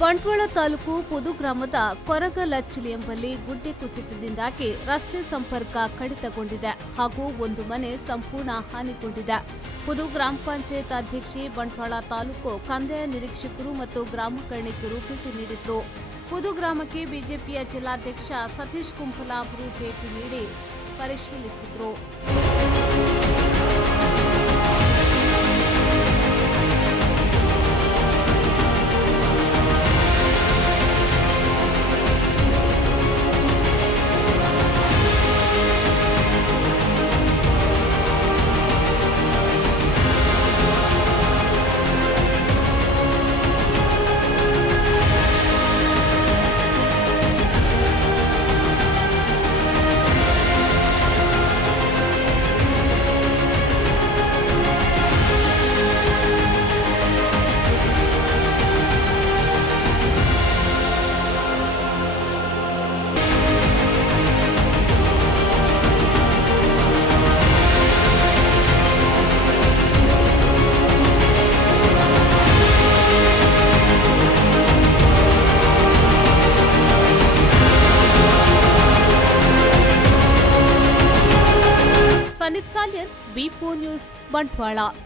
ಬಂಟ್ವಾಳ ತಾಲೂಕು ಪುದು ಗ್ರಾಮದ ಕೊರಗಲಚ್ಚಿಲಿ ಎಂಬಲ್ಲಿ ಗುಡ್ಡೆ ಕುಸಿತದಿಂದಾಗಿ ರಸ್ತೆ ಸಂಪರ್ಕ ಕಡಿತಗೊಂಡಿದೆ ಹಾಗೂ ಒಂದು ಮನೆ ಸಂಪೂರ್ಣ ಹಾನಿಗೊಂಡಿದೆ. ಪುದು ಗ್ರಾಮ ಪಂಚಾಯತ್ ಅಧ್ಯಕ್ಷೆ, ಬಂಟ್ವಾಳ ತಾಲೂಕು ಕಂದಾಯ ನಿರೀಕ್ಷಕರು ಮತ್ತು ಗ್ರಾಮ ಕರ್ಣಿಕರು ಭೇಟಿ ನೀಡಿದ್ರು. ಪುದು ಗ್ರಾಮಕ್ಕೆ ಬಿಜೆಪಿಯ ಜಿಲ್ಲಾಧ್ಯಕ್ಷ ಸತೀಶ್ ಕುಂಪಲ ಅವರು ಭೇಟಿ ನೀಡಿ ಪರಿಶೀಲಿಸಿದ್ರು. ಸನೀಪ್ ಸಾಲಿಯನ್, B4 ನ್ಯೂಸ್, ಬಂಟ್ವಾಳ.